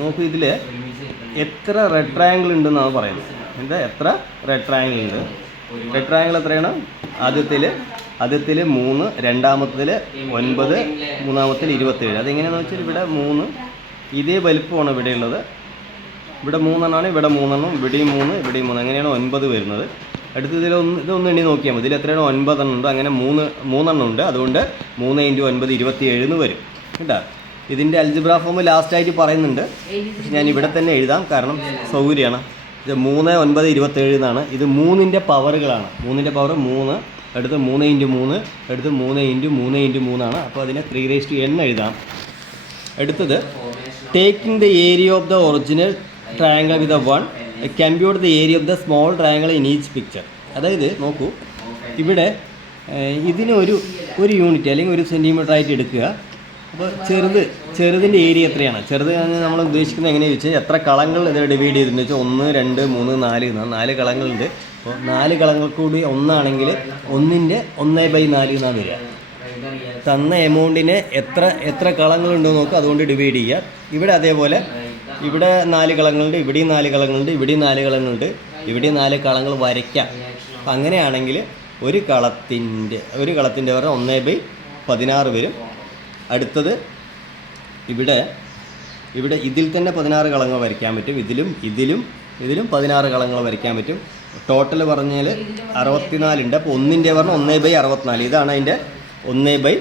നോക്കൂ, ഇതിൽ എത്ര റെഡ് ട്രയാങ്കിൾ ഉണ്ടെന്നാണ് പറയുന്നത്. എന്താ, എത്ര റെഡ് ട്രയാങ്കിൾ ഉണ്ട്? റെഡ് ട്രയാങ്കിൾ എത്രയാണ്? ആദ്യത്തിൽ 3, രണ്ടാമത്തിൽ 9, മൂന്നാമത്തിൽ 27. അതെങ്ങനെയാണെന്ന് വെച്ചാൽ ഇവിടെ 3 ഇതേ വലിപ്പമാണ് ഇവിടെ ഉള്ളത്. ഇവിടെ 3 എണ്ണമാണ്, ഇവിടെ 3 എണ്ണം, ഇവിടെയും 3, ഇവിടെയും 3. അങ്ങനെയാണ് 9 വരുന്നത്. അടുത്ത് ഇതൊന്ന് എണ്ണി നോക്കിയാൽ മതി. ഇതിൽ എത്രയാണ്? 9 എണ്ണം ഉണ്ട്. അങ്ങനെ 3 എണ്ണം ഉണ്ട്. അതുകൊണ്ട് 3 × 9 27 എന്ന് വരും കേട്ടോ. ഇതിൻ്റെ അൽജിബ്ര ഫോം ലാസ്റ്റായിട്ട് പറയുന്നുണ്ട്, പക്ഷെ ഞാൻ ഇവിടെ തന്നെ എഴുതാം, കാരണം സൗകര്യമാണ്. ഇത് 3, 9, 27 എന്നാണ്. ഇത് 3ൻ്റെ പവറുകളാണ്. 3ൻ്റെ പവർ 3, അടുത്ത് 3 × 3, അടുത്ത് 3 × 3 × 3 ആണ്. അപ്പോൾ അതിനെ 3n എഴുതാം. അടുത്തത് taking the area of the original triangle with a 1, compute the area of the small triangle in each picture. അതായത് നോക്കൂ, ഇവിടെ ഇതിന് ഒരു യൂണിറ്റ് അല്ലെങ്കിൽ 1 സെൻറ്റിമീറ്റർ ആയിട്ട് എടുക്കുക. അപ്പോൾ ചെറുതിൻ്റെ ഏരിയ എത്രയാണ്? ചെറുത് നമ്മൾ ഉദ്ദേശിക്കുന്നത് എങ്ങനെയാണെന്ന് വെച്ചാൽ എത്ര കളങ്ങൾ ഇതിൽ ഡിവൈഡ് ചെയ്തിട്ടുണ്ട് വെച്ചാൽ 1, 2, 3, 4 എന്നാണ്. 4 കളങ്ങളുണ്ട്. അപ്പോൾ 4 കളങ്ങൾ കൂടി ഒന്നാണെങ്കിൽ 1ൻ്റെ 1/4 എന്നാണ് വരിക. തന്ന എമൗണ്ടിനെ എത്ര കളങ്ങളുണ്ടോ നോക്കുക, അതുകൊണ്ട് ഡിവൈഡ് ചെയ്യുക. ഇവിടെ അതേപോലെ ഇവിടെ 4 കളങ്ങളുണ്ട്, ഇവിടെയും 4 കളങ്ങളുണ്ട്, ഇവിടെയും 4 കളങ്ങളുണ്ട്, ഇവിടെയും 4 കളങ്ങൾ വരയ്ക്കാം. അപ്പം അങ്ങനെയാണെങ്കിൽ ഒരു കളത്തിൻ്റെ പറഞ്ഞാൽ 1/16 വരും. അടുത്തത് ഇവിടെ ഇതിൽ തന്നെ 16 കളങ്ങൾ വരയ്ക്കാൻ പറ്റും. ഇതിലും 16 കളങ്ങൾ വരയ്ക്കാൻ പറ്റും. ടോട്ടൽ പറഞ്ഞാൽ 64 ഉണ്ട്. അപ്പോൾ 1ൻ്റെ പറഞ്ഞാൽ 1/64. ഇതാണ് അതിൻ്റെ 1/4,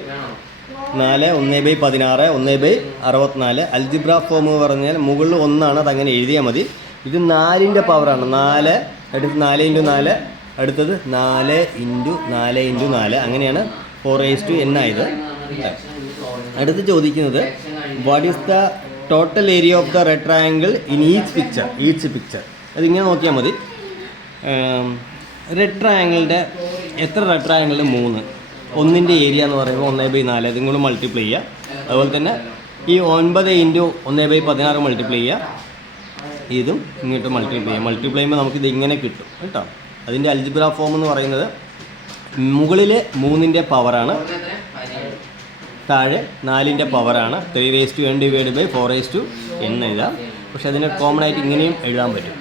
1/16, 1/64. അൽജിബ്ര ഫോം പറഞ്ഞാൽ മുകളിൽ 1 ആണ്, അതങ്ങനെ എഴുതിയാൽ മതി. ഇത് 4ൻ്റെ പവറാണ്. 4, അടുത്ത് 4 × 4, അടുത്തത് 4 × 4 × 4. അങ്ങനെയാണ് 4n ആയത്. അടുത്ത് ചോദിക്കുന്നത് what is the total area of the red triangle in each picture. അതിങ്ങനെ നോക്കിയാൽ മതി. റെഡ് ട്രയാങ്കിളിൻ്റെ എത്ര റെഡ് ട്രയാങ്കിൾ? 3. 1ൻ്റെ ഏരിയ എന്ന് പറയുമ്പോൾ 1/4. അതും കൂടെ മൾട്ടിപ്ലൈ ചെയ്യുക. അതുപോലെ തന്നെ ഈ 9 × 1/16 മൾട്ടിപ്ലൈ ചെയ്യുക. ഇതും ഇങ്ങോട്ട് മൾട്ടിപ്ലൈ ചെയ്യുമ്പോൾ നമുക്കിത് ഇങ്ങനെ കിട്ടും കേട്ടോ. അതിൻ്റെ അൽജിബ്ര ഫോം എന്ന് പറയുന്നത് മുകളിൽ 3ൻ്റെ പവറാണ്, താഴെ 4ൻ്റെ പവറാണ്. 3n / 4n എഴുതാം. പക്ഷെ അതിനെ കോമൺ ആയിട്ട് ഇങ്ങനെയും എഴുതാൻ പറ്റും.